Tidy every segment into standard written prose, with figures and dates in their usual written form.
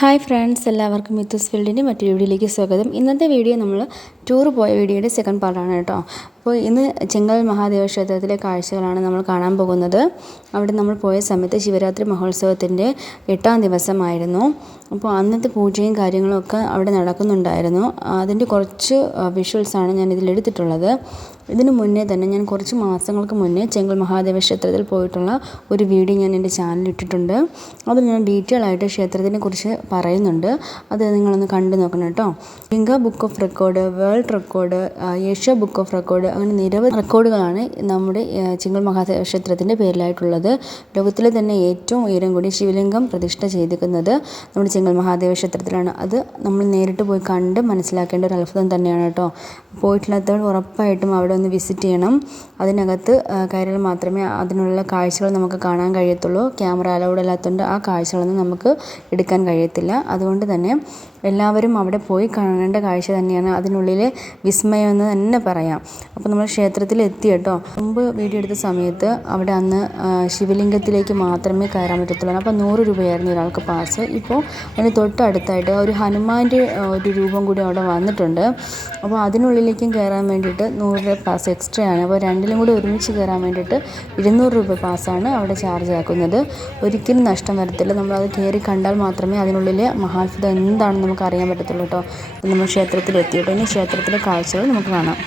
Hi friends, എല്ലാവർക്കും മിത്തൂസ് ഫീൽഡിൻ്റെ മറ്റൊരു വീഡിയോയിലേക്ക് സ്വാഗതം. ഇന്നത്തെ വീഡിയോ നമ്മൾ ടൂർ പോയ വീഡിയോയുടെ സെക്കൻഡ് പാർട്ടാണ് കേട്ടോ. അപ്പോൾ ഇന്ന് ചെങ്കൽ മഹാദേവ ക്ഷേത്രത്തിലെ കാഴ്ചകളാണ് നമ്മൾ കാണാൻ പോകുന്നത്. അവിടെ നമ്മൾ പോയ സമയത്ത് ശിവരാത്രി മഹോത്സവത്തിൻ്റെ 8ാം ദിവസമായിരുന്നു. അപ്പോൾ അന്നത്തെ പൂജയും കാര്യങ്ങളൊക്കെ അവിടെ നടക്കുന്നുണ്ടായിരുന്നു. അതിൻ്റെ കുറച്ച് വിഷ്വൽസാണ് ഞാൻ ഇതിലെടുത്തിട്ടുള്ളത്. ഇതിനു മുന്നേ തന്നെ ഞാൻ കുറച്ച് മാസങ്ങൾക്ക് മുന്നേ ചെങ്കൽ മഹാദേവ ക്ഷേത്രത്തിൽ പോയിട്ടുള്ള ഒരു വീഡിയോ ഞാൻ എൻ്റെ ചാനലിൽ ഇട്ടിട്ടുണ്ട്. അതിൽ ഞാൻ ഡീറ്റെയിൽ ആയിട്ട് ക്ഷേത്രത്തിനെ കുറിച്ച് പറയുന്നുണ്ട്. അത് നിങ്ങളൊന്ന് കണ്ടു നോക്കണം കേട്ടോ. Ganga book of record, world record, Asia book of record, അങ്ങനെ നിരവധി റെക്കോർഡുകളാണ് നമ്മുടെ ചെങ്കൽ മഹാദേവ ക്ഷേത്രത്തിൻ്റെ പേരിലായിട്ടുള്ളത്. ലോകത്തിലെ തന്നെ ഏറ്റവും ഉയരം കൂടി ശിവലിംഗം പ്രതിഷ്ഠ ചെയ്തിരിക്കുന്നത് നമ്മുടെ ചെങ്കൽ മഹാദേവ ക്ഷേത്രത്തിലാണ്. അത് നമ്മൾ നേരിട്ട് പോയി കണ്ട് മനസ്സിലാക്കേണ്ട ഒരു അത്ഭുതം തന്നെയാണ് കേട്ടോ. പോയിട്ടില്ലാത്തവർ ഉറപ്പായിട്ടും അവിടെ ഒന്ന് വിസിറ്റ് ചെയ്യണം. അതിനകത്ത് കയറിയാൽ മാത്രമേ അതിനുള്ള കാഴ്ചകൾ നമുക്ക് കാണാൻ കഴിയത്തുള്ളൂ. ക്യാമറ അലൗഡ് അല്ലാത്തതുകൊണ്ട് ആ കാഴ്ചകളൊന്നും നമുക്ക് എടുക്കാൻ കഴിയത്തില്ല. അതുകൊണ്ട് തന്നെ എല്ലാവരും അവിടെ പോയി കാണേണ്ട കാഴ്ച തന്നെയാണ്. അതിനുള്ളിൽ വിസ്മയം എന്ന് തന്നെ പറയാം. അപ്പോൾ നമ്മൾ ക്ഷേത്രത്തിൽ എത്തി കേട്ടോ. മുമ്പ് വീഡിയോ എടുത്ത സമയത്ത് അവിടെ അന്ന് ശിവലിംഗത്തിലേക്ക് മാത്രമേ കയറാൻ പറ്റത്തുള്ളൂ. അപ്പോൾ 100 രൂപയായിരുന്നു ഒരാൾക്ക് പാസ്. ഇപ്പോൾ അതിന് തൊട്ടടുത്തായിട്ട് ഒരു ഹനുമാൻ്റെ ഒരു രൂപം കൂടി അവിടെ വന്നിട്ടുണ്ട്. അപ്പോൾ അതിനുള്ളിലേക്കും കയറാൻ വേണ്ടിയിട്ട് 100 രൂപ പാസ് എക്സ്ട്രാ ആണ്. അപ്പോൾ രണ്ടിലും കൂടി ഒരുമിച്ച് കയറാൻ വേണ്ടിയിട്ട് 200 രൂപ പാസ്സാണ് അവിടെ ചാർജ് ആക്കുന്നത്. ഒരിക്കലും നഷ്ടം വരത്തില്ല. നമ്മളത് കയറി കണ്ടാൽ മാത്രമേ അതിനുള്ളിൽ മഹാത്ഭുതം എന്താണെന്ന് നമുക്ക് അറിയാൻ പറ്റത്തുള്ളൂ കേട്ടോ. നമ്മൾ ക്ഷേത്രത്തിലെത്തിയിട്ട് ഇനി ക്ഷേത്രത്തിലെ കാഴ്ചകൾ നമുക്ക് കാണാം.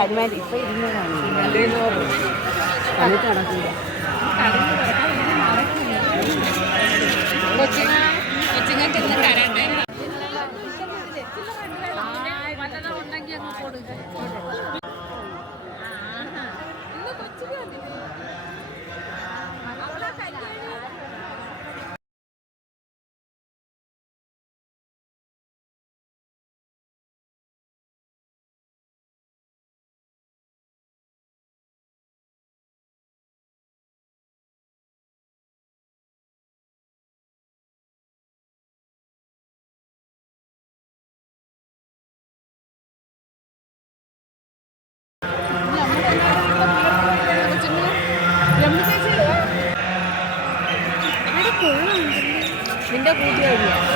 പരിപാടി ഇപ്പൊ കൊച്ചുങ്ങൾക്ക് കരണ്ടേ നിന്റെ കൂട്ടിയായില്ല.